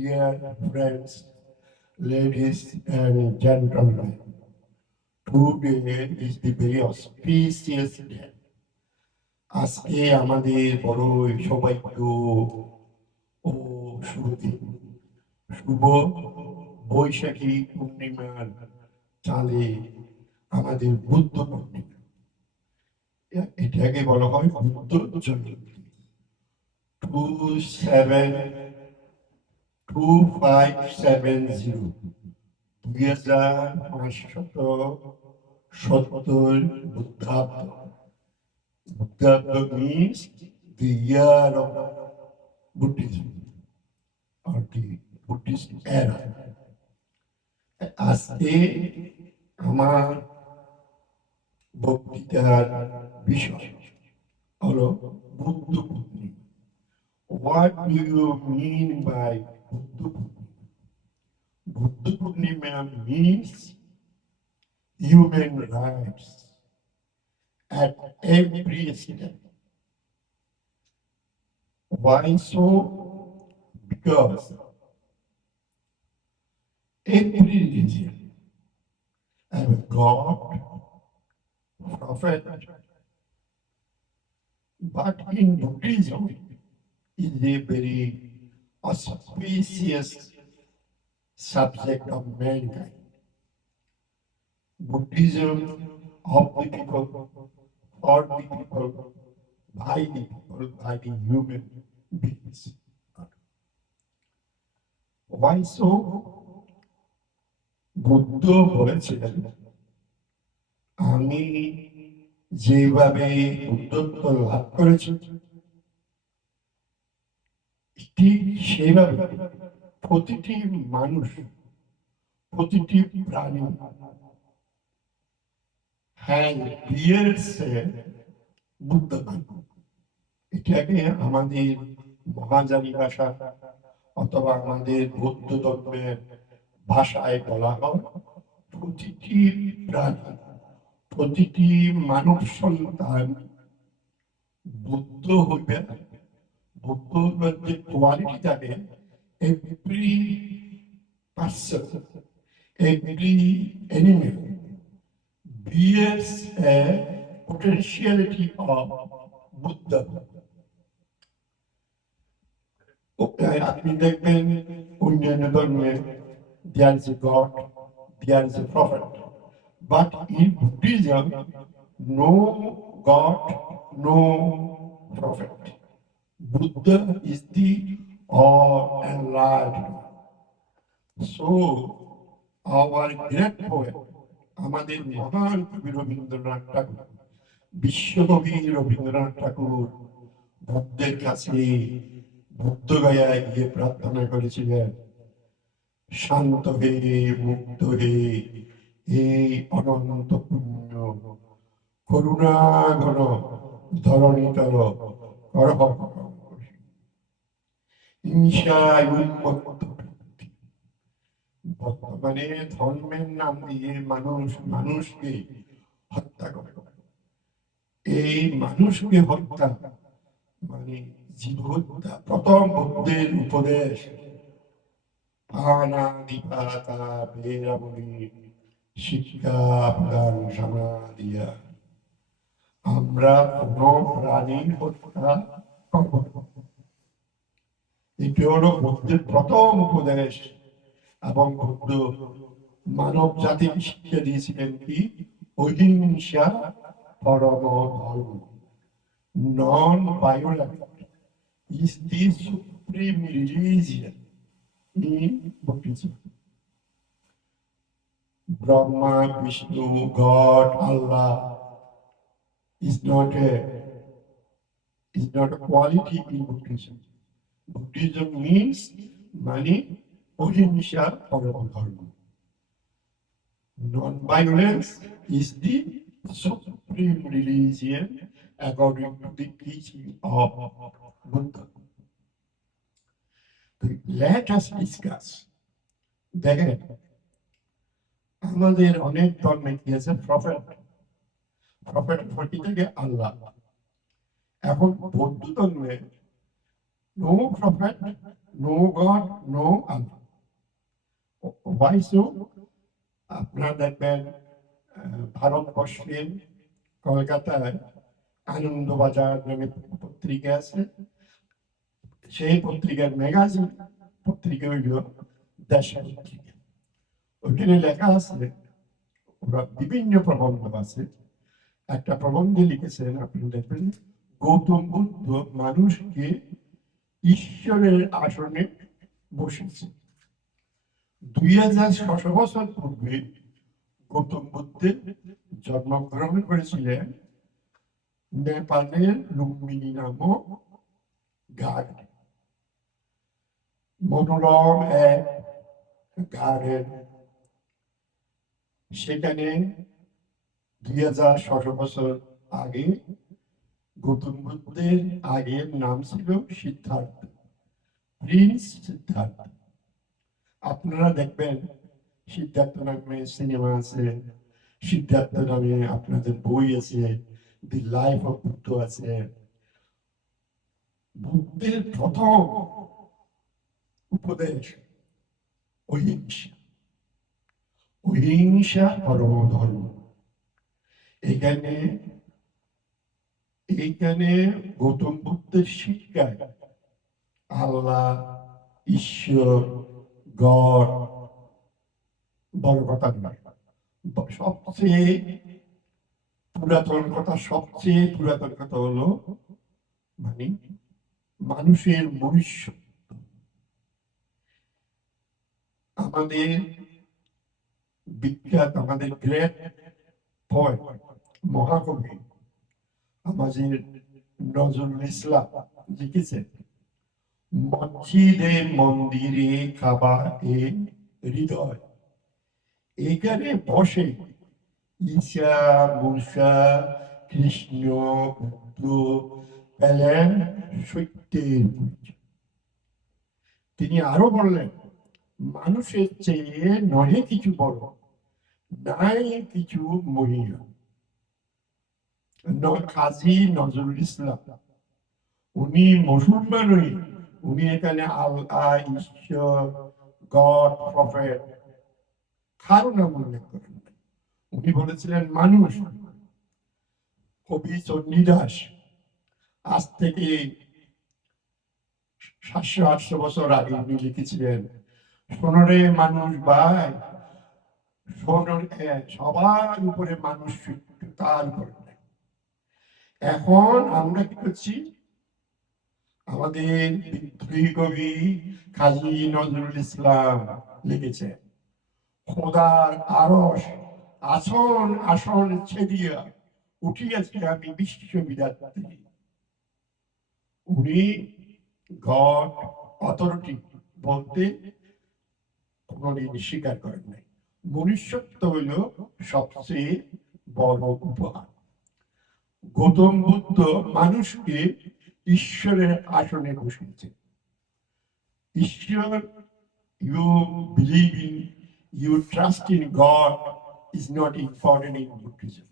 Dear friends, ladies and gentlemen, today is the very auspicious day. আজকে আমাদের বড়ই সৌভাগ্য ও শুভ দিন। শুভ বৈশাখী পূর্ণিমার চাঁদে আমাদের বুদ্ধ পূর্ণিমা, এটাকে বলা হয় বুদ্ধ জয়ন্তী। 2570 2570 বুদ্ধাব্দ। Buddha means the year of Buddhism or the Buddhist era. আজকে আমার বক্তৃতার বিষয় হলো Buddha Purnima. What do you mean by Buddha Purnima? Buddha Purnima means human rights at every step. Why so? Because every religion has a God, prophet, but in Buddhism is a very auspicious subject of mankind. Buddhism of the people, for the people, by the people, by the human beings. Why so? Buddha বলেছিলেন, আমি যেভাবে বুদ্ধত্ব লাভ করেছি ঠিক সেভাবে প্রতিটি মানুষ, প্রতিটি প্রাণী বুদ্ধবান। এটাকে আমাদের মহাযানী ভাষা অথবা আমাদের বৌদ্ধ ধর্মের ভাষায় বলা হয় প্রতিটি প্রাণী, প্রতিটি মানব সন্তান বুদ্ধ হইবে। বুদ্ধ যে কোয়ালিটি থাকে, every person, every animal bears a potentiality of Buddha. আপনি দেখবেন অন্যান্য ধর্মে there is a God, there is a prophet, but in Buddhism no God, no prophet. Buddha is the all-enlightened. So our great poet, আমাদের মহান কবি রবীন্দ্রনাথ ঠাকুর, বিশ্বকবি রবীন্দ্রনাথ ঠাকুর বুদ্ধের কাছে বুদ্ধগয়ায় গিয়ে প্রার্থনা করেছিলেন, শান্ত হে, মুক্ত হে, এই অনন্ত পুণ্য করুণা ঘন ধরণীতল করহ হিংসায় উন্মত্ত। বর্তমানে ধর্মের নাম দিয়ে মানুষ মানুষকে হত্যা করে। এই মানুষকে হত্যা মানে জীব হত্যা। প্রথম বুদ্ধের উপদেশ পানাদিপাতা বেরামণি শিক্ষা প্রদান সমাধিয়া, আমরা কোনো প্রাণী হত্যা করব না। এটি হলো বুদ্ধের প্রথম উপদেশ। এবং বুদ্ধ মানব জাতিকে শিক্ষা দিয়েছিলেন কি? অহিংসা পরম ধর্ম। Non violence is the supreme religion in Buddhism. Brahma, Vishnu, God, Allah is not a quality in Buddhism. Buddhism means money, অহিংসা পরম ধর্ম। Non-violence is the supreme religion according to the teaching of Buddha. Let us discuss. দেখেন, আমাদের অনেক ধর্মে কি আছে? Prophet, prophet ফটি থেকে আল্লাহ। এখন বৌদ্ধ ধর্মে no prophet, no god, no Allah. Why so? আপনারা দেখবেন ভারতবর্ষের কলকাতায় আনন্দবাজার নামে পত্রিকা আছে, সেই পত্রিকার ম্যাগাজিন পত্রিকা হইল দেশের পত্রিকা। ওইখানে লেখা আছে, ওরা বিভিন্ন প্রবন্ধ আছে, একটা প্রবন্ধে লিখেছেন, আপনি দেখবেন, গৌতম বুদ্ধ মানুষকে ঈশ্বরের আসনে বসেছে। 2600 বছর পূর্বে গৌতম বুদ্ধের জন্মগ্রহণ করেছিলেন নেপালের লুম্বিনী নামক গার্ডেন, মনোরম এক গার্ডেন। সেখানে 2600 বছর আগে গৌতম বুদ্ধের আগের নাম ছিল সিদ্ধার্থ, প্রিন্স সিদ্ধার্থ। আপনারা দেখবেন সিদ্ধার্থ নামে সিনেমা আছে, সিদ্ধার্থ নামে আপনাদের বই আছে, দি লাইফ অফ বুদ্ধ আছে। বুদ্ধের প্রথম উপদেশ অহিংসা, অহিংসা পরম ধর্ম। এইখানে গৌতম বুদ্ধের শিক্ষায় আল্লাহ, ঈশ্বর, গড বড় কথা নয়। সবচেয়ে পুরাতন কথা হলো মানে মানুষের মনুষ্যত্ব। আমাদের বিখ্যাত, আমাদের গ্রেট পয়েট, মহাকবি আমাদের নজরুল ইসলাম লিখেছেন, মসজিদে মন্দিরে খাবা এ হৃদয়, এখানে বসে ঈশা, মূষা, কৃষ্ণ, বুদ্ধ পেলেন সত্যের পরিচয়। তিনি আরো বললেন, মানুষের চেয়ে নহে কিছু বড়, নাই কিছু মহিলা। কাজী নজরুল ইসলাম, উনি মুসলমানই, উনি এখানে আল্লাহ, ঈশ্বর, গড, প্রফেট কারো নাম উল্লেখ করেন। উনি বলেছিলেন মানুষ। কবি চণ্ডীদাস আজ থেকে 700-800 বছর আগে উনি লিখেছিলেন, শোনরে মানুষ ভাই, সবার উপরে মানুষ তার উপরে। এখন আমরা কি করছি, আমাদের বিদ্রোহী কবি কাজী নজরুল ইসলাম লিখেছে, খোদার আরশ আসন আসন ছেদিয়া উঠিয়াছে আমি বিশ্ববিদ্যার্থী। উনি গড অথরিটি বলতে কোনদিন স্বীকার করেন নাই। মনুষ্যত্ব হইল সবচেয়ে বড় উপহার। গৌতম বুদ্ধ মানুষকে ঈশ্বরের আসনে বসিয়েছে। ঈশ্বর, you believe in, you trust in God is not important in Buddhism.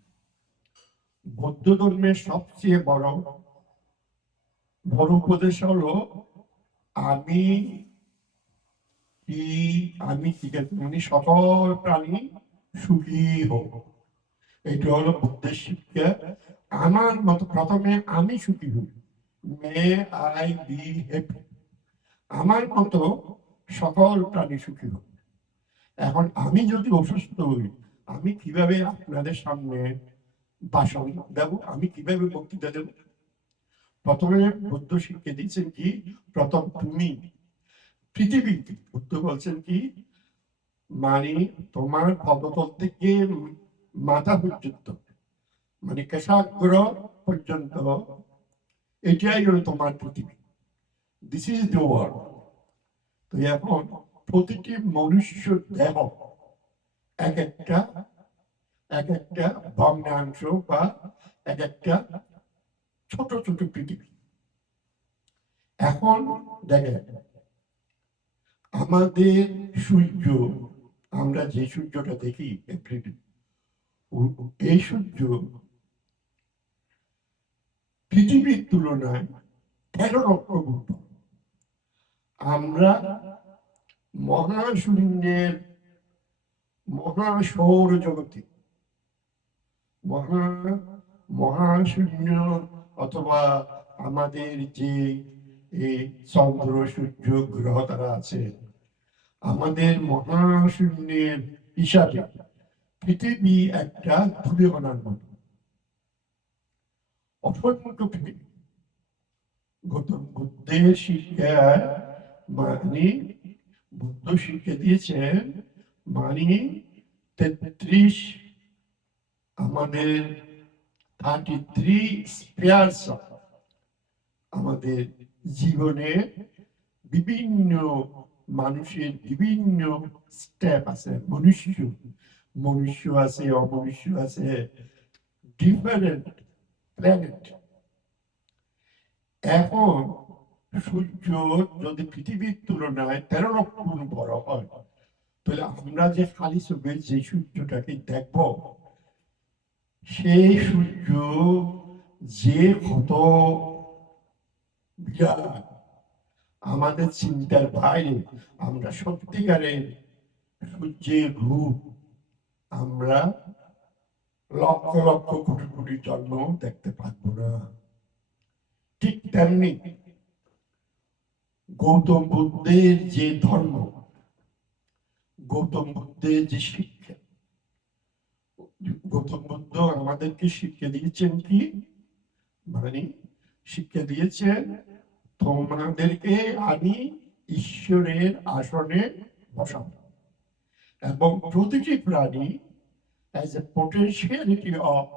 বৌদ্ধ ধর্মের সবচেয়ে বড় উপদেশ হলো আমি ঠিক আছে, মানে সকল প্রাণী সুখী হোক। এটা হলো বুদ্ধের শিক্ষা। আমার মত প্রথমে আমি সুখী হই, মে আই বি হ্যাপি, আমার মতো সকল প্রাণী সুখী হোক। এখন আমি যদি অসুস্থ হই, আমি কিভাবে আপনাদের সামনে ভাষণ দেব, আমি কিভাবে বক্তৃতা দেব? প্রথমে বুদ্ধ শিক্ষা দিচ্ছেন কি, প্রথম তুমি পৃথিবী। বুদ্ধ বলছেন কি, মানে তোমার পদতল থেকে মাথা পর্যন্ত, মানে কেশাগ্র পর্যন্ত, এটাই হলো তোমার পৃথিবী। This is the world. তো এখন প্রতিটি মনুষ্য দেহ এক একটা ভগ্নাংশ বা এক একটা ছোট ছোট পৃথিবী। এখন দেখেন, আমাদের সূর্য, আমরা যে সূর্যটা দেখি এই সূর্য পৃথিবীর তুলনায় 13 লক্ষ গুণ। আমরা মহাশূন্যের মহাসৌর জগতে মহাশূন্য অথবা আমাদের যে এই চন্দ্র সূর্য গ্রহ তারা আছে, আমাদের মহাশূন্যের হিসাবে পৃথিবী একটা ধূলিকণার মতো, অসংখ্য পৃথিবী। গৌতম বুদ্ধের শিক্ষায় মানে বুদ্ধ শিক্ষা দিয়েছেন মানে 33 আমাদের 33 স্পেয়ার্স আমাদের জীবনে বিভিন্ন মানুষের বিভিন্ন স্টেপ আছে। মনুষ্য আছে, অমনুষ্য আছে, ডিফারেন্ট প্ল্যানেট। এখন সূর্য যদি পৃথিবীর তুলনায় 13 লক্ষ গুণ বড় হয়, তাহলে আমরা যে খালি চোখে যে সূর্যটাকে দেখব, সেই সূর্য যে কত বিরাট, আমাদের চিন্তার বাইরে। আমরা সত্যিকারের সূর্যের রূপ আমরা লক্ষ লক্ষ কোটি কোটি জন্ম দেখতে পারবো না। ঠিক তেমনি গৌতম বুদ্ধের যে ধর্ম, গৌতম বুদ্ধের যে শিক্ষা, গৌতম বুদ্ধ আমাদেরকে শিক্ষা দিয়েছেন কি, মানে শিক্ষা দিয়েছেন তোমাদেরকে আমি ঈশ্বরের আসনে বসাবো, এবং প্রতিটি প্রাণী has a potentiality of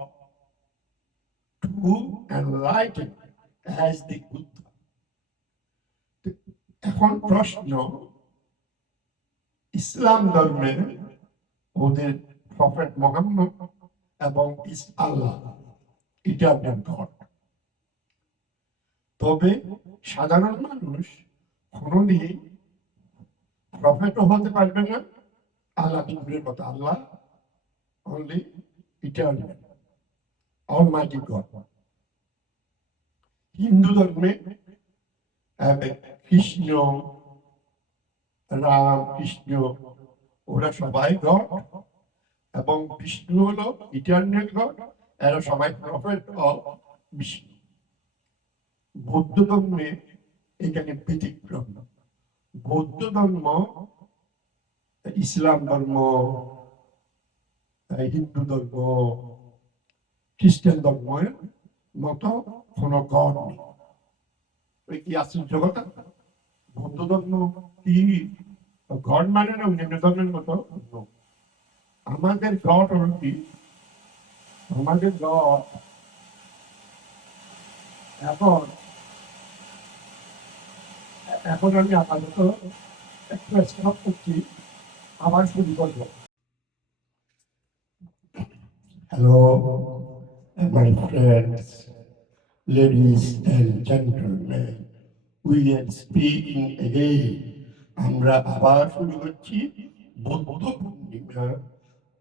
to enlighten as the Buddha. এখন প্রশ্ন, ইসলাম ধর্মে ওদের প্রফেট মুহাম্মদ এবং আল্লাহ ইটারনাল গড, তবে সাধারণ মানুষ কোনদিন প্রফেটও হতে পারবে না। আল্লাহ দূরের কথা, আল্লাহ only eternal almighty God. Hindu ধর্মে কৃষ্ণ, রাম, কৃষ্ণ ওরা সবাই গড, এবং বিষ্ণু হলো ইটারনাল গড, এরা সবাই প্রফেট অফ বিষ্ণু। বৌদ্ধ ধর্মে এখানে ব্যতিক্রম। বৌদ্ধ ধর্ম, ইসলাম ধর্ম, হিন্দু ধর্ম, খ্রিস্টান ধর্মের মতো কোন গড নেই। কি আশ্চর্য কথা! বৌদ্ধ ধর্ম কি গড মানে না অন্যান্য ধর্মের মতো? আমাদের গড হল কি, আমাদের গড এখন আমি আপাতত একটু স্টপ করছি, আবার শুরু করবো। Hello, my friends, ladies and gentlemen, we are speaking again. আমরা আবার শুরু করছি বুদ্ধ পূর্ণিমা।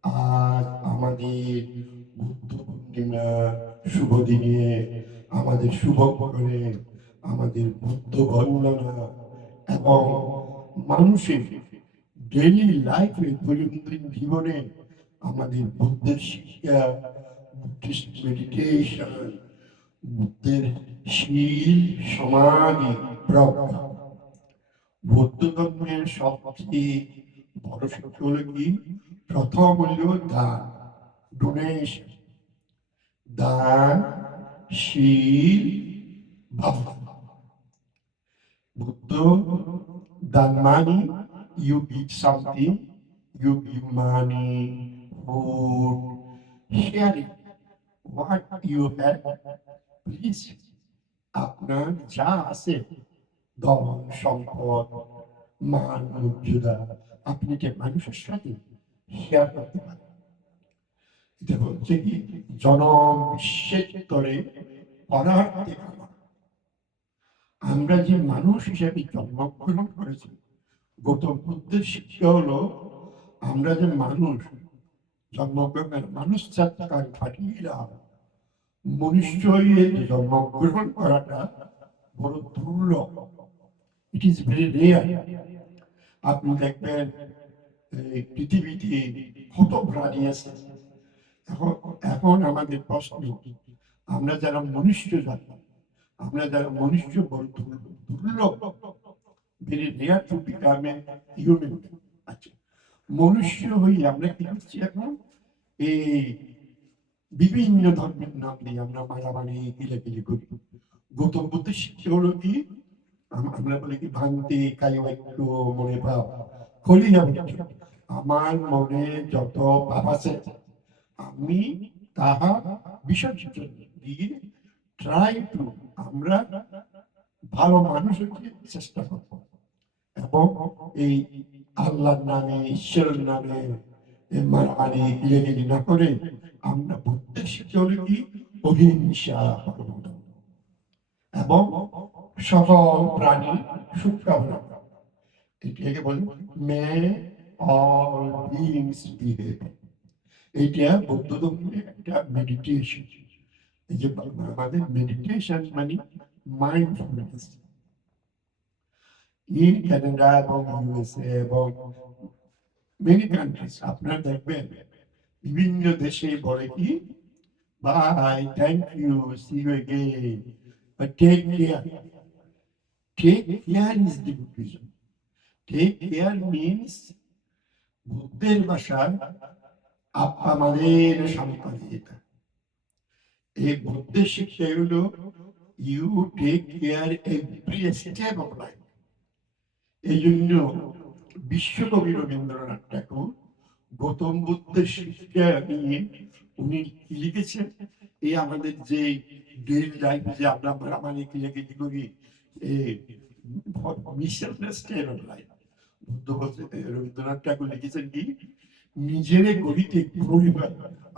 আজ আমাদের বুদ্ধ পূর্ণিমা শুভ দিনে আমাদের শুভ করে আমাদের বুদ্ধ বন্দনা এবং মানুষের ডেইলি লাইফে দৈনন্দিন জীবনে আমাদের বুদ্ধের শিক্ষা, বুদ্ধিস্ট মেডিটেশন, বুদ্ধের শীল, সমাধি, প্রজ্ঞা। বৌদ্ধ ধর্মের সবচেয়ে বড় শিক্ষা হল কি, প্রথম হল দান, ডোনেশন। দান, শীল, ভাবনা। বুদ্ধ দান মানে you give something, you give money, food, sharing what you have. Please, আপনার যা আছে, ধন সম্পদ, মান মর্যাদা, আপনি যে মানুষের সাথে শেয়ার করতে পারেন। এটা হচ্ছে কি জনম বিশ্বের স্তরে পরার্থে। আমরা যে মানুষ হিসেবে জন্মগ্রহণ করেছি, গৌতম বুদ্ধের শিক্ষা হলো আমরা যে মানুষ জন্মগ্রহণ, মানুষ চাত্তার ফাটিলা মনুষ্য জন্মগ্রহণ করাটা বড় দুর্লভ। It is very rare. আপনি দেখবেন এই পৃথিবীতে কত প্রাণী আছে। এখন এখন আমাদের প্রশ্ন, আমরা যারা মনুষ্য জাতি, আমরা যারা মনুষ্য দুর্লভ, very rare to become a human. আচ্ছা, মনুষ্য হয়ে আমরা কি করছি এখন? এই বিভিন্ন ধর্মের নাম দিয়ে আমরা মারামারি কিলাকিলি করি। গৌতম বুদ্ধের শিক্ষা হলো কি? আমরা বলি কি ভান্তি কায়বাক্য মনে ভাব খলি যাবে। আমার মনে যত পাপ আছে আমি তাহা বিসর্জন দিয়ে ট্রাই টু, আমরা ভালো মানুষ হতে চেষ্টা করব এবং এই আল্লাহর নামে ঈশ্বরের নামে মারামারি কিলাকিলি না করে আমরা বুদ্ধের শিক্ষা হলো কি? অহিংসা এবং সকল প্রাণী সুখ কামনা। এটাকে বলে মে অল বিংস বিহেভ। এটা বৌদ্ধ ধর্মের একটা মেডিটেশন। এই যে আমাদের মেডিটেশন মানে মাইন্ডফুলনেস। ইন কানাডা এবং ইউএসএ এবং মেনি কান্ট্রিজ আপনারা দেখবেন বিভিন্ন দেশে বলে কি, bye, thank you, see you again, but take care. Take care is the Buddhism. Take care means বুদ্ধের ভাষায় আমাদের সম্পাদিতা। এই বুদ্ধের শিক্ষা হলো you take care every step of life. এই জন্য বিশ্বকবি রবীন্দ্রনাথ ঠাকুর গৌতম বুদ্ধের শিক্ষা নিয়ে উনি লিখেছেন, এই আমাদের যে ডেইলি লাইফ যে আমরা মারামারি কিলাকিলি করি, রবীন্দ্রনাথ ঠাকুর লিখেছেন কি, নিজেরে গড়িতে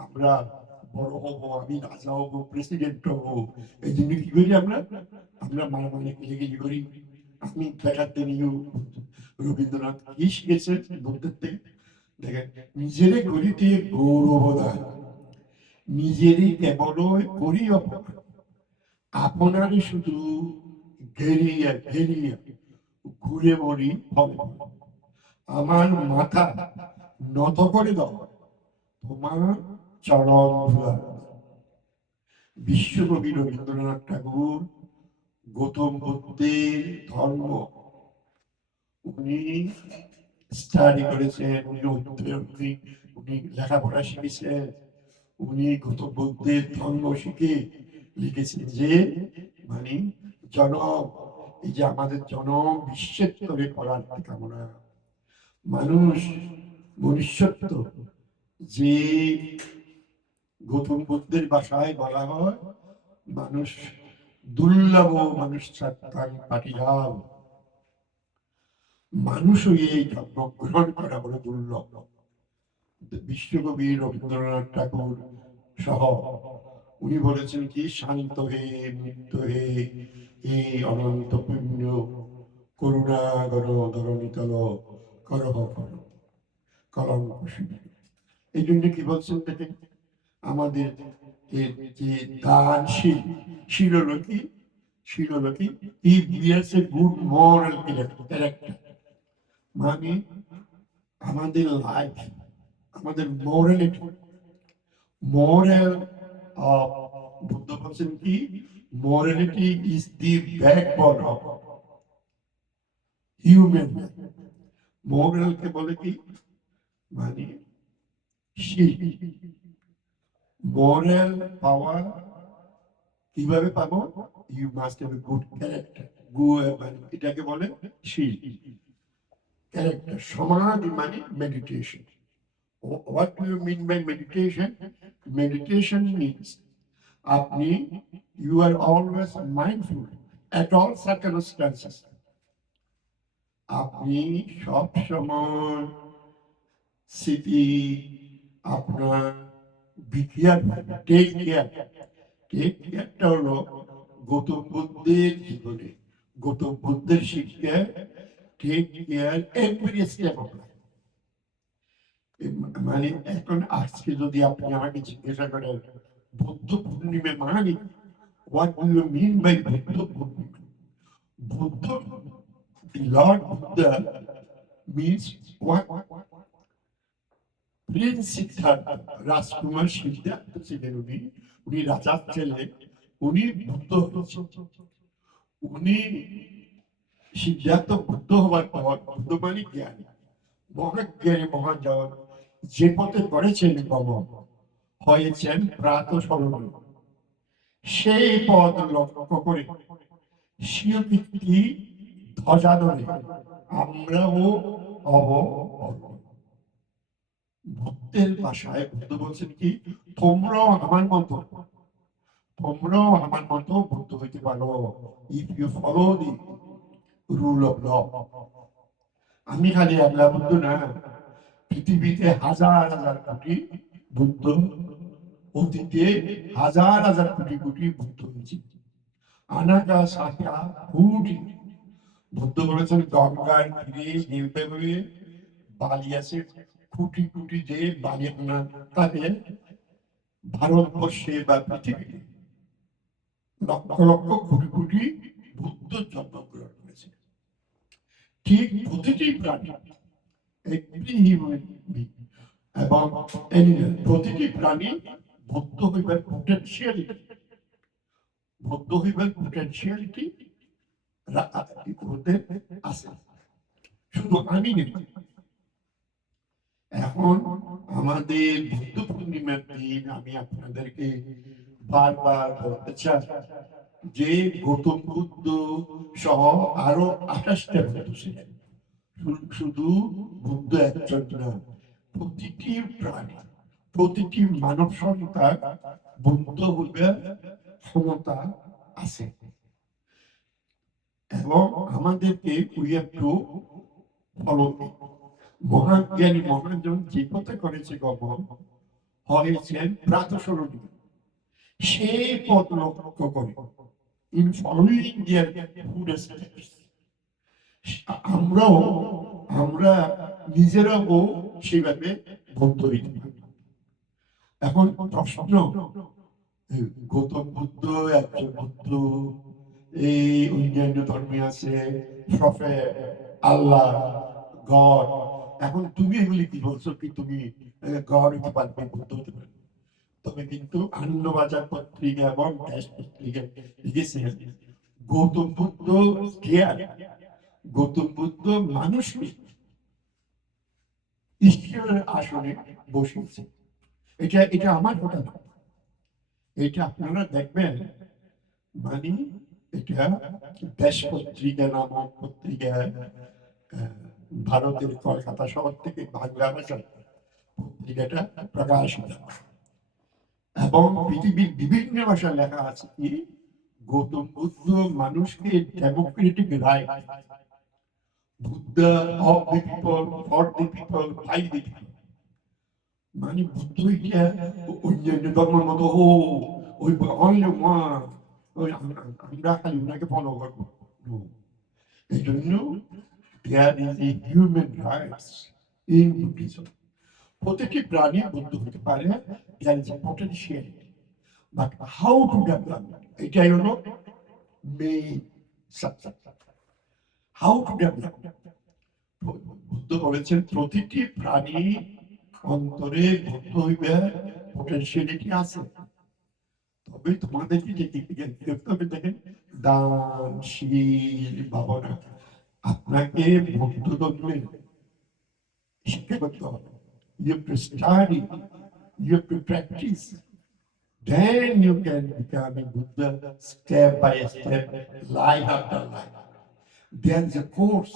আমরা বড় হবো, আমি রাজা হবো, প্রেসিডেন্ট হবো, এই জন্য কি করি আমরা আমরা মারামারি কিলাকিলি করি। আমি দেখাতে নিয়ে রবীন্দ্রনাথ কি শিখেছেন বুদ্ধের থেকে? দেখেন, নিজেরে গড়িতে গৌরবদান, নিজেরই কেবল করি অপমান, আপনারই শুধু ঘেরিয়া ঘেরিয়া ঘুরে মরি হবে। আমার মাথা নত করে দাও তোমার চরণ ধুলা। বিশ্বকবি রবীন্দ্রনাথ ঠাকুর গৌতম বুদ্ধের ধর্ম উনি স্টাডি করেছেন, উনি লেখাপড়া শিখেছেন, উনি গৌতম বুদ্ধের ধর্ম শিখে লিখেছেন যে মানে জনম, এই যে আমাদের জনম বিশ্বের তরে করার কামনা, মানুষ মনুষ্যত্ব, যে গৌতম বুদ্ধের ভাষায় বলা হয় মানুষ দুর্লভ, মানুষ পাটিলাল, মানুষ হয়ে এই ধর্ম গ্রহণ করা বড় দুর্লভ। বিশ্বকবি রবীন্দ্রনাথ ঠাকুর সহ উনি বলেছেন কি, শান্ত হে মুক্ত হে এই অনন্ত পুণ্য করুণা গণ ধরণীতল করহ কলঙ্ক। এই জন্য কি বলছেন দেখেন, আমাদের যে দানশীল শিললোকি, শিললোকি ই বিয়ার্স এ গুড মরাল ক্যারেক্টার, মানে আমাদের লাইফ, আমাদের মোরালিটি, মোরাল অফ বুদ্ধ বলছেন কি, morality is the backbone of human. মোরালকে বলে কি, মানে মোরাল পাওয়ার কিভাবে পাবো? You must have a good character. এটাকে বলে শীল, ক্যারেক্টার। সমাধি মানে meditation. What do you mean by meditation? Meditation means আপনি, you are always mindful at all circumstances. আপনি সব সময় স্মৃতি আপনার বিক্রিয়ার টেক কেয়ার। টেক কেয়ারটা হলো গৌতম বুদ্ধের জীবনে, গৌতম বুদ্ধের শিক্ষা take care every step of life. মানে এখন আজকে যদি আপনি আমাকে জিজ্ঞাসা করেন বুদ্ধ পূর্ণিমা মানে, what do you mean by Buddha Purnima? Buddha Lord Buddha means what? Prince Siddhartha, রাজকুমার সিদ্ধার্থ ছিলেন উনি, উনি রাজার ছেলে, উনি বুদ্ধ হয়েছেন। উনি সিদ্ধার্থ বুদ্ধ হওয়ার পর, বুদ্ধ মানে জ্ঞানী, মহাজ্ঞানী মহাজন, যে পথে করেছেন গমন, হয়েছেন প্রাত স্মরণ, সেই পদ লক্ষ্য করে স্বীয় কীর্তি ধ্বজাদরে আমরাও ভক্তের ভাষায় বুদ্ধ বলছেন কি, তোমরাও আমার মতো, তোমরাও আমার মতো বুদ্ধ হইতে পারো, if you follow the rule of law. আমি খালি একলা বুদ্ধ না, পৃথিবীতে হাজার হাজার কোটি বুদ্ধ, অতীতে হাজার হাজার কোটি কোটি বুদ্ধ হয়েছে। আনাকা সাকা কোটি বুদ্ধ বলেছেন, গঙ্গার তীরে যেভাবে বালি আছে, কোটি কোটি যে বালি না তাদের ভারতবর্ষে বা পৃথিবীতে লক্ষ লক্ষ কোটি কোটি বুদ্ধ জন্মগ্রহণ করেছে। ঠিক প্রতিটি প্রাণী, এবং প্রতিটি প্রাণী বুদ্ধ হইবার পোটেনশিয়ালিটি, বুদ্ধ হইবার পোটেনশিয়ালিটি আছে, শুধু আমি নেই। এখন আমাদের বুদ্ধ পূর্ণিমার দিন আমি আপনাদেরকে বারবার বলতে চাই যে গৌতম বুদ্ধ সহ আরো 28টা বুদ্ধ ছিলেন, শুধু বুদ্ধ একজন না, প্রতিটি প্রাণী, প্রতিটি মানব সন্তান বুদ্ধ হইবার ক্ষমতা আছে। এবং আমাদেরকে উই হ্যাভ টু ফলো। মহাজ্ঞানী মহাজন যে পথে করেছে গমন, হয়েছেন প্রাতঃস্মরণী, সেই পথ লক্ষ্য করে ইন ফলোইং দেয়ার ফুটস্টেপস আমরা নিজেরাও সেইভাবে বদ্ধ হইতে পারি। এখন প্রশ্ন, গৌতম বুদ্ধ একজন বুদ্ধ, এই অন্যান্য ধর্মে আছে প্রফেট, আল্লাহ, গড। এখন তুমি এগুলি কি বলছো কি তুমি গড হতে পারবে, বুদ্ধ হতে পারবে? তবে কিন্তু আনন্দবাজার পত্রিকা এবং দেশ পত্রিকা লিখেছে গৌতম বুদ্ধ জ্ঞান, গৌতম বুদ্ধ মানুষকে ঈশ্বরের আসনে বসিয়েছে। এটা আমার কথা না, এটা আপনারা দেখবেন, মানে এটা দেশ পত্রিকা নামক পত্রিকা, ভারতের কলকাতা শহর থেকে বাংলা ভাষায় পত্রিকাটা প্রকাশিত, এবং পৃথিবীর বিভিন্ন ভাষায় লেখা আছে কি গৌতম বুদ্ধ মানুষকে democratic right, Buddha of the people, for the people, by the people. মানে বুদ্ধ অন্যান্য ধর্মের মতো ওই অনলি ওয়ান, আমরা খালি ওনাকে ফলো করবো। এই জন্য there is a human rights in Buddhism. প্রতিটি প্রাণী বুদ্ধ হতে পারে, there is a potentiality, but how to develop, এটাই হলো main subject. How to develop? Buddha বলেছেন প্রতিটি প্রাণী অন্তরে বুদ্ধ হইবে পোটেনশিয়ালিটি আছে, তবে তোমাদেরকে যে দেখতে হবে, দেখেন দান, শীল, ভাবনা, আপনাকে বুদ্ধ ধর্মে শিক্ষা করতে হবে। You have to study, you have to practice, then you can become a Buddha step by step, life after life. There's a course,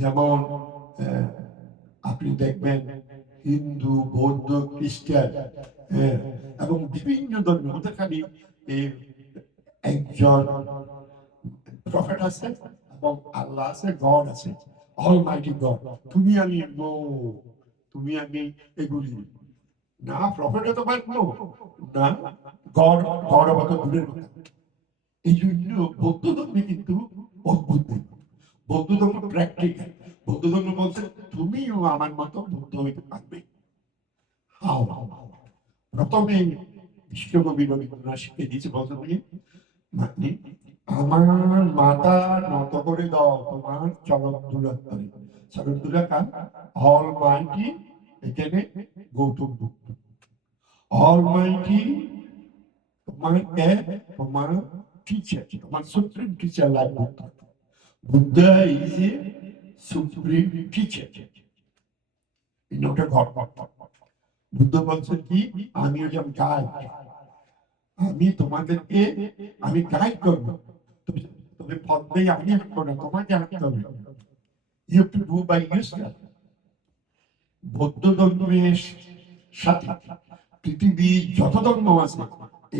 যেমন আপনি দেখবেন হিন্দু, বৌদ্ধ, খ্রিস্টান এবং বিভিন্ন ধর্মের মধ্যে খালি একজন প্রফেট আছে এবং আল্লাহ আছে, গড আছে, অলমাইটি গড। তুমি আমি তুমি আমি এগুলি না, প্রফেট হতে পারবো না, গড গড দূরের কথা। এই জন্য বৌদ্ধ ধর্মে কিন্তু অদ্ভুত, বৌদ্ধ ধর্ম প্র্যাকটিক্যাল। বৌদ্ধ ধর্ম বলছে তুমিও আমার মতো বুদ্ধ হইতে পারবে। প্রথমে বিশ্বকবি রবীন্দ্রনাথ শিখে দিয়েছে বলতে, মানে আমার মাথা নত করে দাও তোমার চরণ দুরাত্তরে। চরণ দুরাকা অল মাইটি, এখানে গৌতম বুদ্ধ। অল মাইটি তোমাকে তোমার টিচার, তোমার supreme teacher like Buddha. Buddha is a supreme teacher, not a god. Buddha বলছেন কি, আমি হলাম গাইড, আমি তোমাদেরকে আমি গাইড করবো, তবে পথে আমি হাঁটবো না, তোমাকে হাঁটতে হবে। You have to do by yourself. বৌদ্ধ ধর্মের সাথে পৃথিবীর যত ধর্ম আছে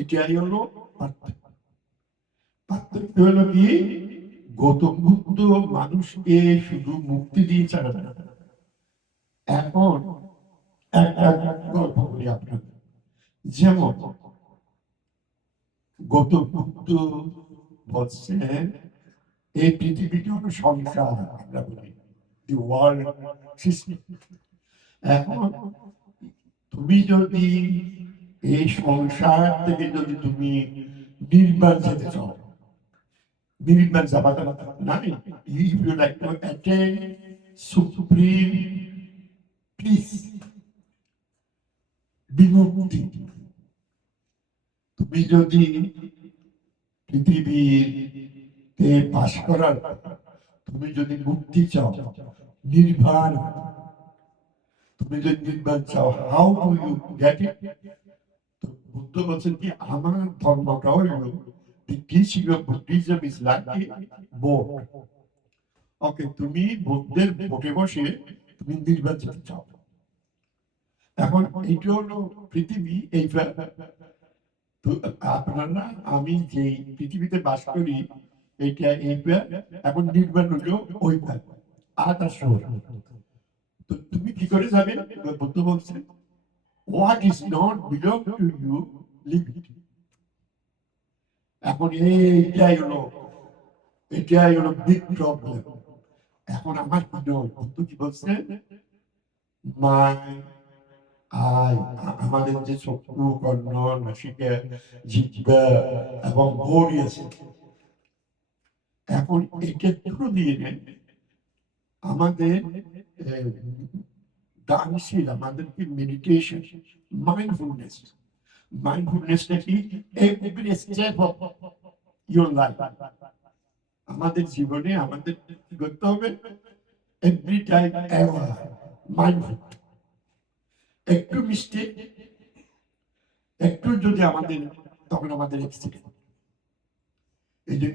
এটাই হলো পার্থক্য। পার্থক্য হলো কি, গৌতম বুদ্ধ মানুষকে শুধু মুক্তি দিয়ে ছাড়া না। এখন একটা গল্প করি আপনাদের। যেমন গৌতম বুদ্ধ বলছেন এই পৃথিবীটা হলো সংসার, আমরা বলি দি ওয়ার্ল্ড সিস্টেম। এখন তুমি যদি এই সংসার থেকে যদি তুমি নির্বাণ যেতে চাও, নির্বাণ যাবাটা নাই, if you like to attain supreme peace, বিমুক্তি, তুমি যদি পৃথিবীতে বাস করার, তুমি যদি মুক্তি চাও, নির্বাণ, তুমি যদি নির্বাণ চাও, how do you get it? Buddha বলছেন কি, আমার ধর্মটাও হলো the teaching of Buddhism is like a boat. ওকে, তুমি বুদ্ধের বোটে বসে তুমি নির্বাণ যেতে চাও। এখন এইটা হলো পৃথিবী, এইবার তো আপনারা আমি যে পৃথিবীতে বাস করি এটা এইবার, এখন নির্বাণ হলো ওইবার আকাশ। তো তুমি কি করে যাবে? বুদ্ধ বলছে, what is not belong to you, leave it. এখন এটাই হলো বিগ প্রবলেম। এখন আমার কি নয়, বুদ্ধ কি বলছে, মাই আই, আমাদের যে চক্ষু, কর্ণ, নাসিকা, জিহ্বা এবং ভরি আছে, এখন একে থ্রু দিয়ে আমাদের দানশীল, আমাদেরকে মেডিটেশন, মাইন্ডফুলনেস, মাইন্ডফুলনেসটা কি, every step of your life, আমাদের জীবনে আমাদের কি করতে হবে, এভরি টাইম মাইন্ডফুল। একটু মিস্টেক, একটু যদি আমাদের, তখন আমাদের অ্যাক্সিডেন্ট। এই যে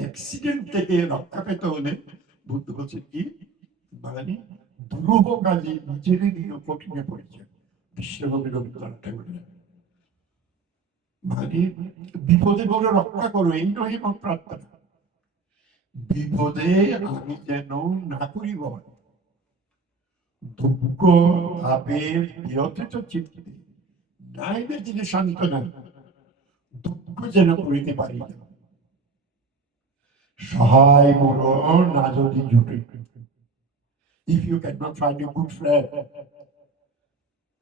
অ্যাক্সিডেন্ট থেকে রক্ষা পেতে হলে বুদ্ধ বলছে কি, মানে ধ্রুব কাজে নিজেরই নিয়ে কঠিনে পড়েছে। বিশ্বকবি রবীন্দ্রনাথ ঠাকুরের মানে বিপদে বলে রক্ষা করো, এই নয় আমার প্রার্থনা, বিপদে আমি যেন না করি বল, দুঃখ আবেগ বিরতিত চিত্তে নাইবে যিনি সান্ত্বনা, দুঃখ যেন করিতে পারি না, সহায় মরণ না যদি জুটে। If you cannot find a good friend,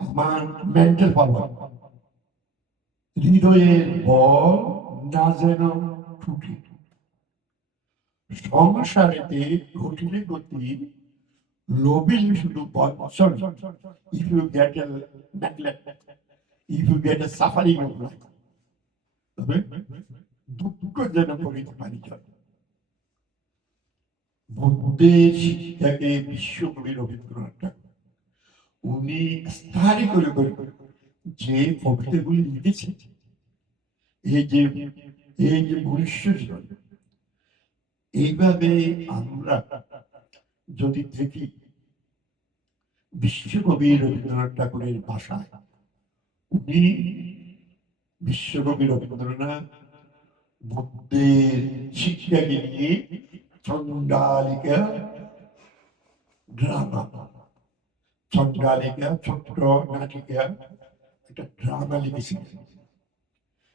আমার মেন্টাল প্রবলেম, হৃদয়ের বল না যেন টুটে, সংসারেতে ঘটিলে গতি লোভিল শুধু বঞ্চন। If you get a neglect, if you get a suffering of life, তবে দুঃখ যেন করিতে পারি যায়। বুদ্ধের শিক্ষাকে বিশ্বকবি রবীন্দ্রনাথ ঠাকুর উনি স্থায়ী করে করে যে কবিতাগুলি লিখেছেন, এই যে মনুষ্য জীবন, এইভাবে আমরা যদি দেখি বিশ্বকবি রবীন্দ্রনাথ ঠাকুরের ভাষায়, উনি বিশ্বকবি রবীন্দ্রনাথ বুদ্ধের শিক্ষাকে নিয়ে চণ্ডালিকা ড্রামা, চণ্ডালিকা ছোট্ট নাটিকা একটা ড্রামা লিখেছিলেন।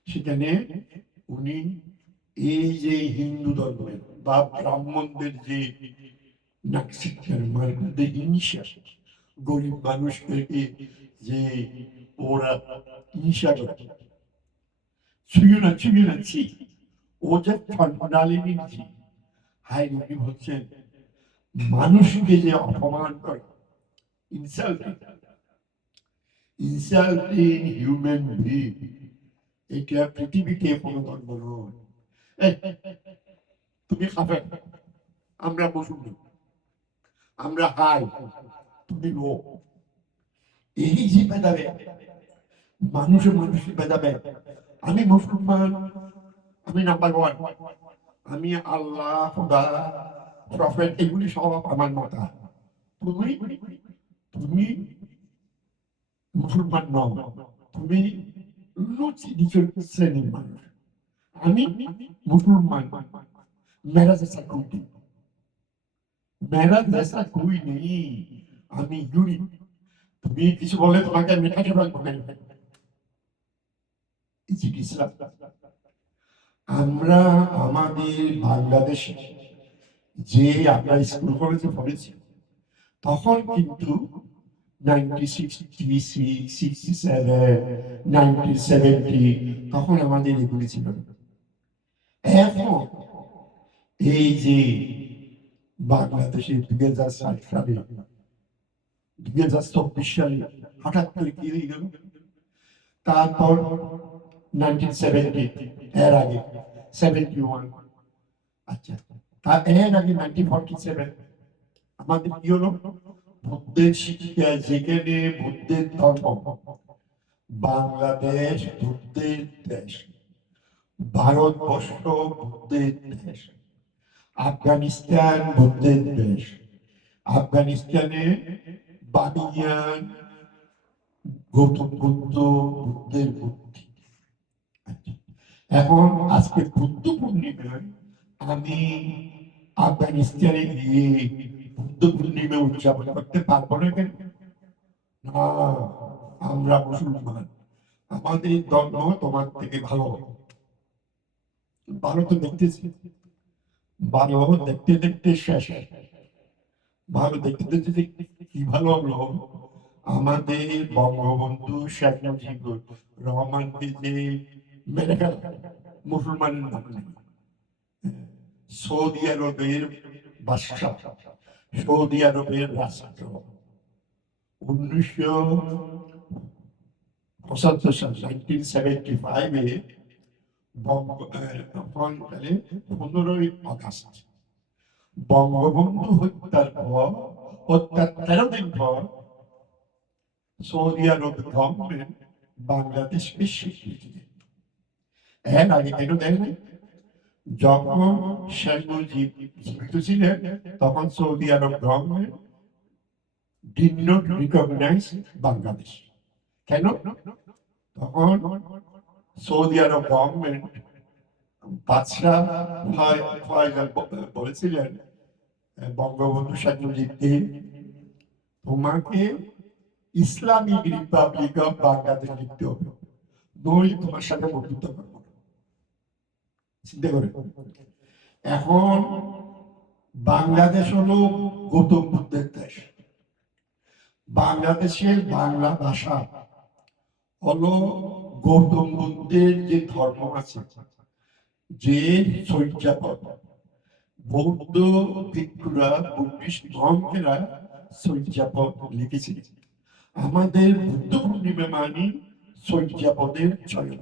সেখানে উনি এই যে হিন্দু ধর্মের বা ব্রাহ্মণদের যে নাকশিক্ষার মার্গদের হিংসা, গরিব মানুষদেরকে যে ওরা হিংসা করে, ছুঁয়ে না ছি, ও যে ঠন্ডালিনী হাই উনি হচ্ছেন মানুষকে যে অপমান করে, ইনসাল্টিং ইনসাল্টিং হিউম্যান বিং, এটা পৃথিবীতে কোনো ধর্ম নয়। তুমি খাবে, আমরা মুসলমান, আমরা হাই, তুমি লো, এই যে ভেদাভেদ, মানুষের ভেদাভেদ, আমি মুসলমান, আমি নাম্বার ওয়ান, আমি আল্লাহ খোদা প্রফেট এগুলি সব আমার মাথা, তুমি তুমি মুসলমান নও, তুমি নিচের শ্রেণীর মানুষ, আমি মুসলমান, মেরা জেসা কোই মেরা জেসা কোই নেই, আমি ইউনিক। তুমি কিছু বলে তোমাকে মেটাতে পারবো না। ইসলাম, আমরা আমাদের বাংলাদেশে যে আমরা স্কুল কলেজে পড়েছি তখন কিন্তু 1966, 67, 1970 তখন আমাদের এগুলি ছিল না। এখন এই যে বাংলাদেশে 2060 সালে 2024 সালে হঠাৎ করে কি হয়ে গেল, তারপর 1970 এর আগে 71, আচ্ছা তার এর আগে 1947 আমাদের কি হলো, বুদ্ধের শিক্ষা, যেখানে বুদ্ধের ধর্ম, বাংলাদেশ বুদ্ধের দেশ, ভারতবর্ষ বুদ্ধের দেশ, আফগানিস্তান বুদ্ধের দেশ, আফগানিস্তানে বানিয়ান গৌতম বুদ্ধ বুদ্ধের বুদ্ধি। এখন আজকে বুদ্ধ পূর্ণিমায় আমি আফগানিস্তানে গিয়ে বুদ্ধ পূর্ণিমা উদযাপন করতে পারবো না কেন? না, আমরা মুসলমান, আমাদের ধর্ম তোমার থেকে ভালো, ভালো তো দেখতেছি, ভালো দেখতে দেখতে শেষ, ভালো দেখতে দেখতে কি ভালো হলো, আমাদের বঙ্গবন্ধু শেখ মুজিবুর রহমানকে যে মেরে ফেল মুসলমানের নামে, সৌদি আরবের বাদশা, সৌদি আরবের রাষ্ট্র 1975 সালে 1975 15ই আগস্ট বঙ্গবন্ধু হত্যার পর, হত্যার 13 দিন পর সৌদি আরব গভর্নমেন্ট বাংলাদেশকে স্বীকৃতি দেয়। এর আগে কেন দেয় না? যখন শেখ মুজিব জীবিত ছিলেন তখন Saudi Arab government did not recognize Bangladesh. কেন? তখন সৌদি আরব গভর্নমেন্ট বাদশাহ ফয়সাল বলেছিলেন বঙ্গবন্ধু শেখ মুজিবকে, তোমাকে ইসলামিক রিপাবলিক অফ বাংলাদেশ লিখতে হবে, নইলে তোমার সাথে বন্ধুত্ব করবো না। চিন্তা করে, এখন বাংলাদেশ হলো গৌতম বুদ্ধের দেশ, বাংলাদেশের বাংলা ভাষা হলো গৌতম বুদ্ধের যে ধর্ম আছে, যে চর্যাপদ, বৌদ্ধ ভিক্ষুরা বুদ্ধিস্ট মঙ্কেরা চর্যাপদ লিখেছিল। আমাদের বুদ্ধ পূর্ণিমা মানে চর্যাপদের চয়ন,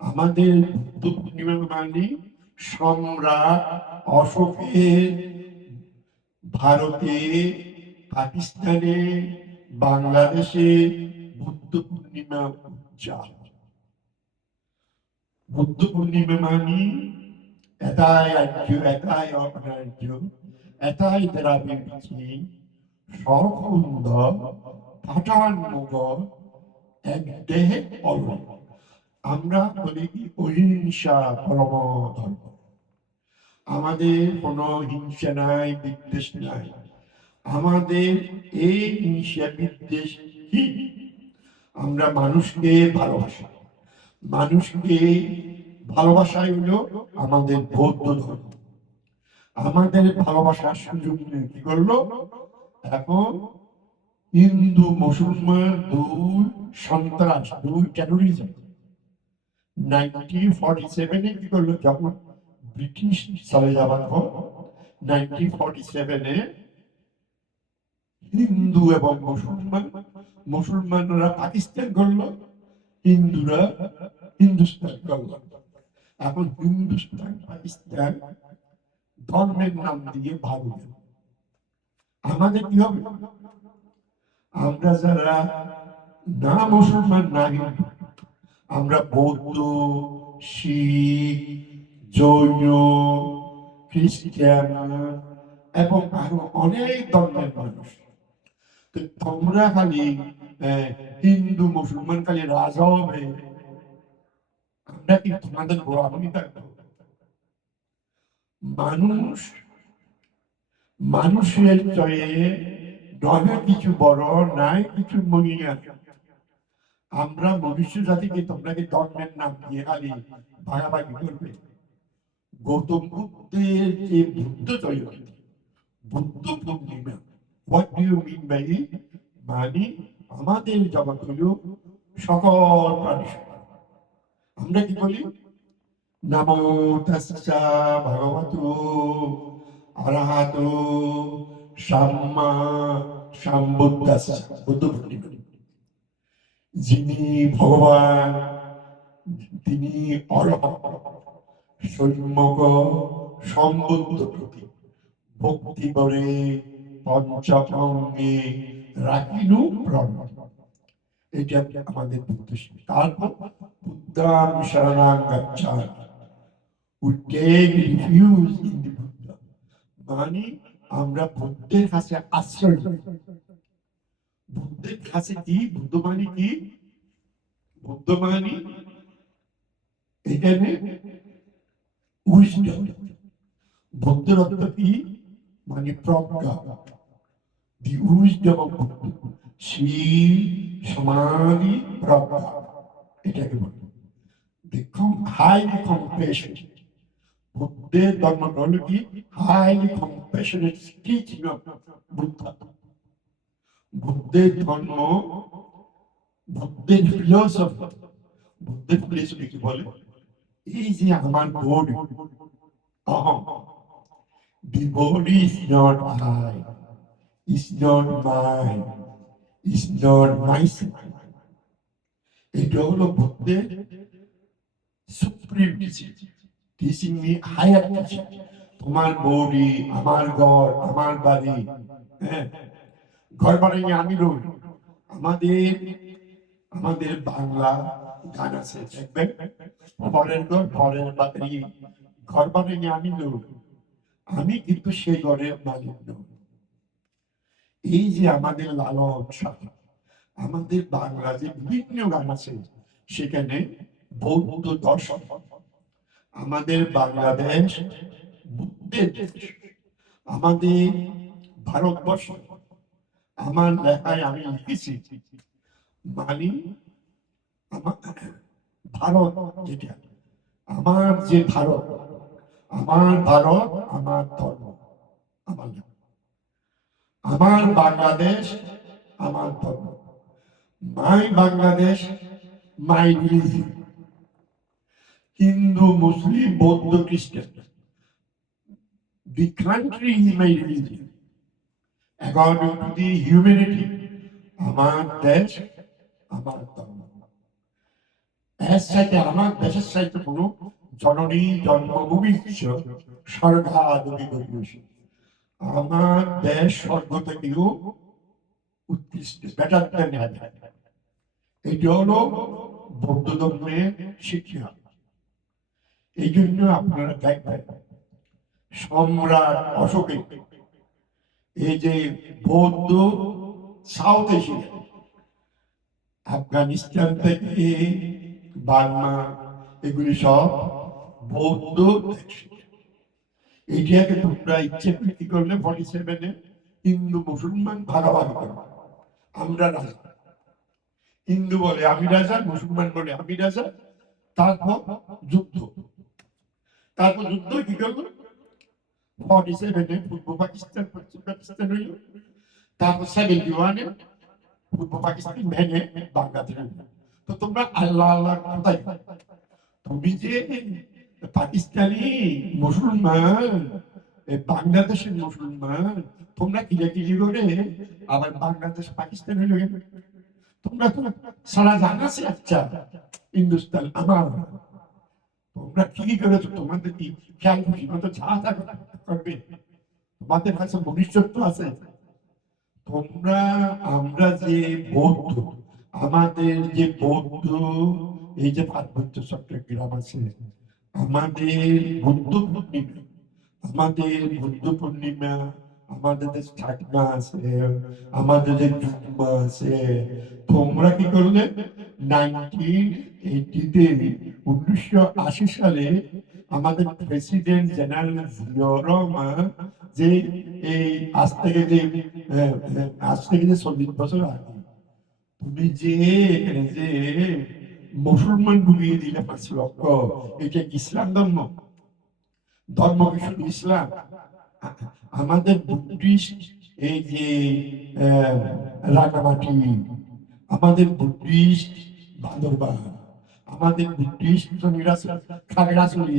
আমাদের বুদ্ধ পূর্ণিমা মানে সম্রাট অশোকের ভারতে, পাকিস্তানে, বাংলাদেশে বুদ্ধ পূর্ণিমা উদযাপন। বুদ্ধ পূর্ণিমা মানে এটাই আর্য, এটাই অনার্য, এটাই দ্রাবিড়ী, সরকুন্দ, পাঠান মোগল, এক দেহে অলঙ্ক। আমরা বলি অহিংসা পরম ধর্ম, আমাদের কোনো হিংসা নাই, বিদ্বেষ নাই, আমাদের এই হিংসা বিদ্বেষ কি, আমরা মানুষকে ভালোবাসি, মানুষকে ভালোবাসাই হলো আমাদের বৌদ্ধ ধর্ম। আমাদের ভালোবাসার সুযোগ নিয়ে কি করলো, এখন হিন্দু মুসলমান দুই সন্ত্রাস, দুই টেরোরিজম, 1947 কি করলো, যখন ব্রিটিশ চলে যাওয়ার পর 1947 হিন্দু এবং মুসলমানরা পাকিস্তান করলো, হিন্দুরা হিন্দুস্তান করলো। এখন হিন্দুস্তান পাকিস্তান ধর্মের নাম দিয়ে ভাগ। আমাদের কি হবে? আমরা যারা না মুসলমান না হিন্দু, আমরা বৌদ্ধ, শিখ, জৈন, খ্রিস্টান এবং আরো অনেক ধর্মের মানুষ। তোমরা খালি হিন্দু মুসলমান খালি রাজা হবে, আমরা কি তোমাদের গোলামি থাকবো? মানুষের চয়ে নয় কিছু বড়, নাই কিছু মহিলা। আমরা মনুষ্য জাতিকে তোমরা কি ধর্মের নাম দিয়ে খালি ভাগাভাগি করবে? গৌতম বুদ্ধের যে বুদ্ধ জয়ন্তী, Buddha Purnima, what do you mean by it? মানে আমাদের জগৎ হলো সকল প্রাণী। আমরা কি বলি? নমো তাস্সা ভগবতো অরহতো সাম্মা সম্বুদ্ধাস্সা। বুদ্ধ পূর্ণিমা, যিনি ভগবান, তিনি অরহত, সম্যক সম্বুদ্ধ প্রতি ভক্তি করে পঞ্চঙ্গে রাখিনু প্রণব। এটা আমাদের বুদ্ধ। তারপর বুদ্ধাং শরণাং গচ্ছামি, we take refuge in the Buddha, মানে আমরা বুদ্ধের কাছে আশ্রয় নিই। বুদ্ধের কাছে কি? বুদ্ধ মানে কি? বুদ্ধ মানে এখানে উইজডম। বুদ্ধের অর্থ কি? মানে প্রজ্ঞা, দি উইজডম অফ বুদ্ধ, শীল সমাধি প্রজ্ঞা, এটাকে বলে হাইলি কম্প্যাশন। বুদ্ধের ধর্ম হল কি? Highly compassionate teaching of Buddha. বুদ্ধের ধর্ম, বুদ্ধের ফিলোসফি, বুদ্ধের ফিলোসফি কি বলে? এই যে আমার body, the body is not I, is not mine, is not myself. এটা হলো বুদ্ধের supreme teaching, teaching me higher teaching. তোমার বডি, আমার ঘর, আমার বাড়ি, হ্যাঁ, ঘর বাড়ি আমি রই। আমাদের বাংলা গান আছে, দেখবেন, পরের ঘর পরের বাড়ি, ঘর বাড়ি আমি রই, আমি কিন্তু সেই ঘরের মালিক নই। এই যে আমাদের লালন শাহ, আমাদের বাংলা যে বিভিন্ন গান আছে, সেখানে বৌদ্ধ দর্শন। আমাদের বাংলাদেশ বুদ্ধের দেশ, আমাদের ভারতবর্ষ। আমার লেখায় আমি লিখেছি, মানে ভারত যেটা, আমার যে ভারত, আমার ভারত, আমার ধর্ম, আমার বাংলাদেশ, আমার ধর্ম, মাই বাংলাদেশ, মাই রিলিজিয়ন। হিন্দু, মুসলিম, বৌদ্ধ, খ্রিস্টান, the country is my religion. According to the humanity, আমার দেশ, আমার ধর্ম। এর সাথে আমার দেশের সাথে কোনো জননী জন্মভূমি স্বর্গাদপি গরীয়সী। আমার দেশ স্বর্গ থেকেও উৎকৃষ্ট, বেটার দ্যান হেভেন। এটি হলো বৌদ্ধ ধর্মের শিক্ষা। এই জন্য আপনারা দেখবেন সম্রাট অশোকের এই যে বৌদ্ধ সাউথ এশিয়া, আফগানিস্তান থেকে বার্মা, এগুলি সব বৌদ্ধ দেশ। এটাকে তোমরা ইচ্ছে বৃদ্ধি করলে 47-এ হিন্দু মুসলমান ভাগাভাগি করবে। আমরা রাজা, হিন্দু বলে আমি রাজা, মুসলমান বলে আমি রাজা। তারপর যুদ্ধ, কি করলো? 47-এ পূর্ব পাকিস্তান পশ্চিম পাকিস্তান হইল। তারপর 71-এ পূর্ব পাকিস্তান ভেঙে বাংলাদেশ হইল। তো তোমরা আল্লাহ আল্লাহ কোথায়? তুমি যে পাকিস্তানি মুসলমান, বাংলাদেশের মুসলমান, তোমরা কিলাকিলি করে আবার বাংলাদেশ পাকিস্তান হয়ে গেল। তোমরা তো সারা জানা আছে। আচ্ছা, হিন্দুস্তান আমার, তোমরা কি করেছো? তোমাদের কি খেয়াল খুশি মতো যা যা করবে? তোমাদের কাছে ভবিষ্যৎ আছে। তোমরা, আমরা যে বৌদ্ধ, আমাদের যে বৌদ্ধ, এই যে পার্বত্য চট্টগ্রাম আছে, আমাদের বুদ্ধ পূর্ণিমা, আমাদের বুদ্ধ পূর্ণিমা, আমাদের যে ঠাকুমা আছে, আমাদের যে জুম্মা আছে, তোমরা কি করলে 1980-তে 1980 সালে আমাদের প্রেসিডেন্ট জেনারেল জিয়াউর রহমান যে এই আজ থেকে যে 40 বছর আগে তুমি যে এখানে যে মুসলমান ঢুকিয়ে দিলে 5 লক্ষ, এটা ইসলাম ধর্ম? ধর্ম কি শুধু ইসলাম? আমাদের বুদ্ধিস্ট এই যে রাঙামাটি, আমাদের বুদ্ধিস্ট বান্দরবান, আমাদের বুদ্ধিস্ট খাগড়াছড়ি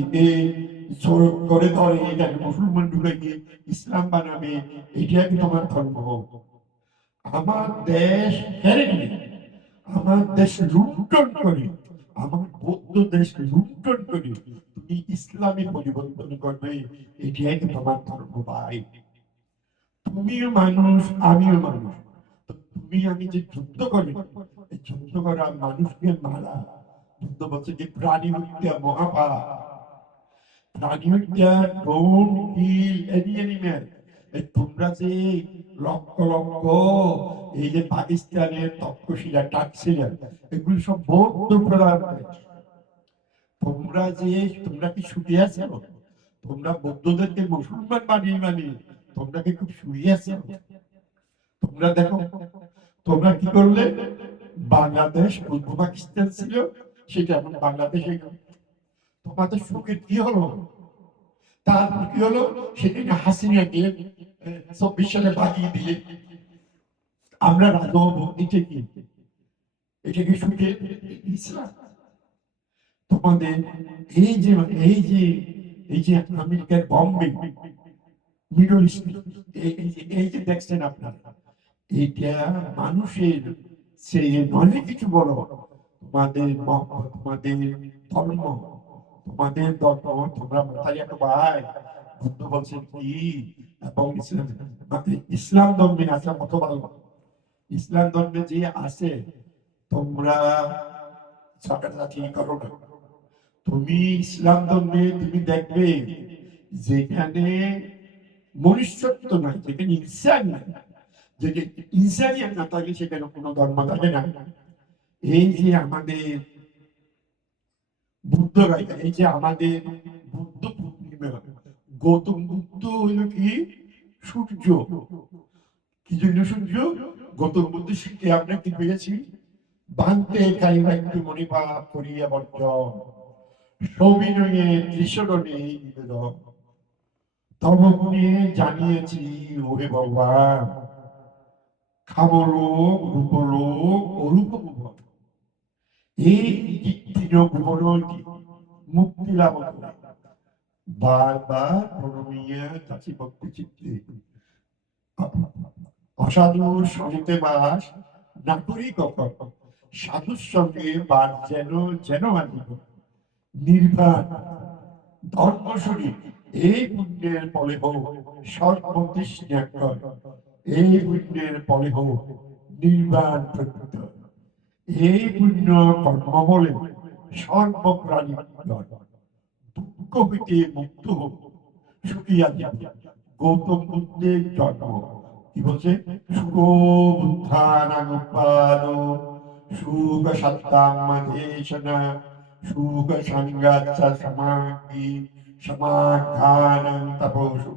করে ধরে এটাকে মুসলমান ঢুকে গিয়ে ইসলাম বানাবে, এটা কি তোমার ধর্ম? আমার দেশ হেরে নিয়ে, আমার দেশ লুণ্ঠন করে, আমার বৌদ্ধ দেশ লুণ্ঠন করে তুমি ইসলামে পরিবর্তন করবে, এটাই তোমার ধর্ম ভাই। তুমিও মানুষ, আমিও মানুষ। তুমি আমি যে যুদ্ধ করি, এই যুদ্ধ করা মানুষকে মারা, যুদ্ধ বলছে যে প্রাণী হত্যা মহাপাপ। প্রাণী হত্যা, ডোন্ট কিল এনি অ্যানিম্যাল। তোমরা যে লক্ষ লক্ষ এই যে পাকিস্তানের তক্ষশিলা, টাকশিলা, এগুলো সব বৌদ্ধ প্রধান। তোমরা কি সুখী আছো? তোমরা বৌদ্ধদেরকে মুসলমান বানিয়ে তোমরা কি খুব সুখী আছো? তোমরা দেখো, তোমরা কি করলে? বাংলাদেশ পূর্ব পাকিস্তান ছিল, সেটা এখন বাংলাদেশে গেল। তোমাদের সুখের কি হলো? তারপর কি হলো? সেখানে হাসিনাকে 24 সালে বাগিয়ে দিলে আমরা রাজা হবো। এটা কি সুখের ইসলাম? তোমাদের এই যে এই যে এই যে আমেরিকার বম্বে, মিডল ইস্ট, এই যে দেখছেন আপনারা, এটা মানুষের সে নয় কিছু বলো। তোমাদের তোমাদের ধর্ম, তোমাদের ধর্ম, তোমরা মাথায় একটা ভাই বুদ্ধ বলছেন কি, এবং ইসলাম ধর্মে আছে মত ভালো। ইসলাম ধর্মে যে আছে, তোমরা ঝগড়াঝাটি করো না। তুমি ইসলাম ধর্মে তুমি দেখবে যেখানে মনুষ্যত্ব নাই, যেখানে ইনসান নাই, যেখানে ইনসানিয়াত না থাকে, সেখানে কোনো ধর্ম থাকে না। এই যে আমাদের বুদ্ধ রাজা, এই যে আমাদের বুদ্ধ পূর্ণিমা, গৌতম বুদ্ধ হইল কি সূর্য। কি জন্য সূর্য? গৌতম বুদ্ধ শিখে আমরা কি পেয়েছি? বান্তে কাইবাক্য মণিপাপ করিয়া বর্জন, সবিনয়ে ত্রিশরণে নিবেদন, তব গুণে জানিয়েছি ওহে ভগবান, খামলোক রূপলোক অরূপ ভুবন। এই তৃণ ভুবনটি মুক্তি লাভ করে বারবার প্রণমিয়া কাছে ভক্তি চিত্তে, অসাধুর সহিতে বাস না করি কখন, সাধুর সঙ্গে বাস যেন যেন আনিব নির্বাণ ধর্ম শরীর। এই পুণ্যের ফলে হোক সর্বতৃষ্ণাক্ষর, এই পুণ্যের ফলে হোক নির্বাণ প্রকৃত। এই পুণ্য কর্ম বলে সর্বপ্রাণী দুঃখ হইতে মুক্ত হোক, সুখী আছে। গৌতম বুদ্ধের জন্ম কি বলছে? সুখ বুদ্ধানানুপাদ সুখ সত্তাং মধেশনা সুখ সংগাচ্ছা সমাধি সমাধানং তপস্যু।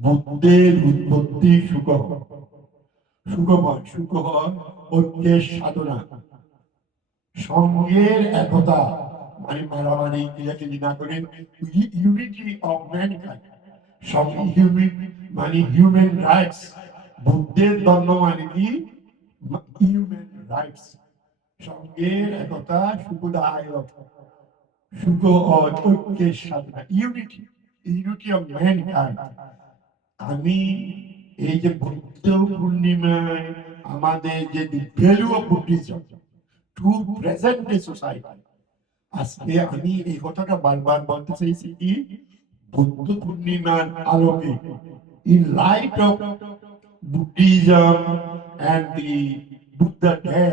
বুদ্ধের উৎপত্তি সুখ, সুখময়, সুখ ঐক্যের সাধনা, সঙ্গের একতা, মানে মারামারি কিলাকিলি না করে ইউনিটি অফ ম্যানকাইন্ড, মানে হিউম্যান রাইটস। বুদ্ধের ধর্ম মানে কি? হিউম্যান রাইটস, সঙ্গের একতা, সুখদায়ক, সুখ ও ঐক্যের সাধনা, ইউনিটি অফ ম্যানকাইন্ড। আমি এই যে বুদ্ধ পূর্ণিমায় আমাদের যে value of Buddhism to present day society, আজকে আমি এই কথাটা বারবার বলতে চাইছি কি, বুদ্ধ পূর্ণিমার আলোকে, in light of Buddhism and the Buddha day,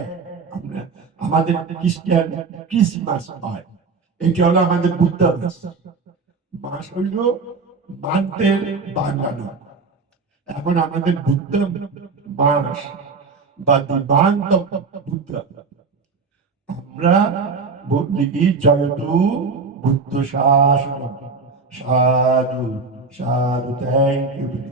আমরা আমাদের খ্রিস্টান ক্রিসমাস হয়, এটা হলো আমাদের বুদ্ধ মাস। মাস হইল মান্থের বাঙালি। এখন আমাদের বুদ্ধ মাস বা দি মান্থ অফ বুদ্ধ, আমরা বলি কি জয়তু বুদ্ধ শাসন, সাধু সাধু, থ্যাংক ইউ।